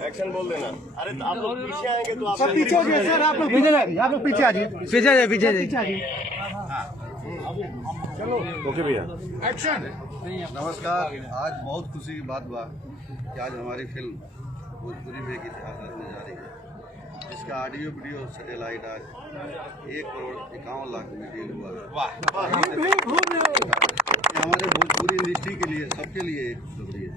Action बोल देना। अरे आप लोग पीछे आएंगे तो आप पीछे हो जाइए सर, आप लोग पीछे जाइए, आप लोग पीछे आ जाइए, पीछे जाइए, पीछे जाइए। चलो ओके भैया एक्शन। नमस्कार। आज बहुत खुशी की बात हुआ कि आज हमारी फिल्म भोजपुरी में एक इतिहास रचने जा रही है, जिसका ऑडियो वीडियो सैटेलाइट आज 1,51,00,000 में डील हुआ है। वाह! हमारे भोजपुरी इंडस्ट्री के लिए, सबके लिए एक खुशखबरी है।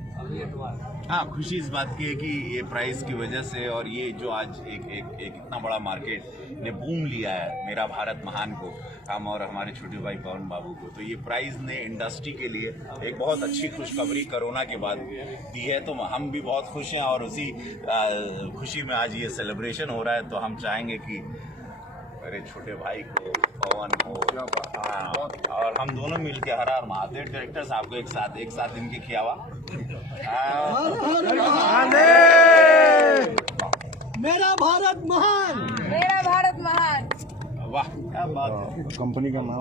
हाँ, खुशी इस बात की है कि ये प्राइस की वजह से और ये जो आज एक इतना बड़ा मार्केट ने बूम लिया है मेरा भारत महान को, हम और हमारे छोटे भाई पवन बाबू को, तो ये प्राइस ने इंडस्ट्री के लिए एक बहुत अच्छी खुशखबरी कोरोना के बाद दी है। तो हम भी बहुत खुश हैं और उसी खुशी में आज ये सेलिब्रेशन हो रहा है। तो हम चाहेंगे कि मेरे छोटे भाई को, पवन हो, और हम दोनों मिलके हर हर महादेव डायरेक्टर साहब को एक साथ इनके खियावा। मेरा भारत महान, मेरा भारत महान। वाह, क्या बात है। कंपनी का नाम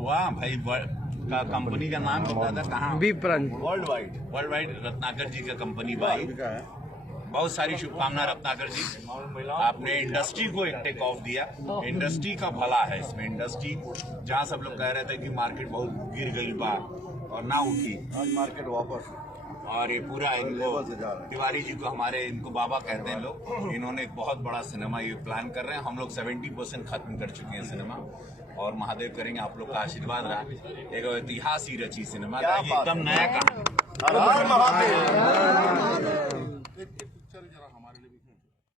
वाह भाई, कंपनी का नाम बता था कहाँ? वर्ल्ड वाइड रत्नाकर जी का कंपनी भाई। बहुत सारी शुभकामना रत्नाकर जी, आपने इंडस्ट्री को एक टेक ऑफ दिया। इंडस्ट्री का भला है इसमें। इंडस्ट्री जहाँ सब लोग कह रहे थे कि मार्केट बहुत गिर गई बा और ना उठी, आज मार्केट वापस, और ये पूरा इनको तिवारी जी को, हमारे इनको बाबा कहते हैं लोग, इन्होंने एक बहुत बड़ा सिनेमा ये प्लान कर रहे हैं। हम लोग 70% खत्म कर चुके हैं सिनेमा, और महादेव करेंगे। आप लोग का आशीर्वाद रहा, एक इतिहास ही रची सिनेमा का, एकदम नया कहानी।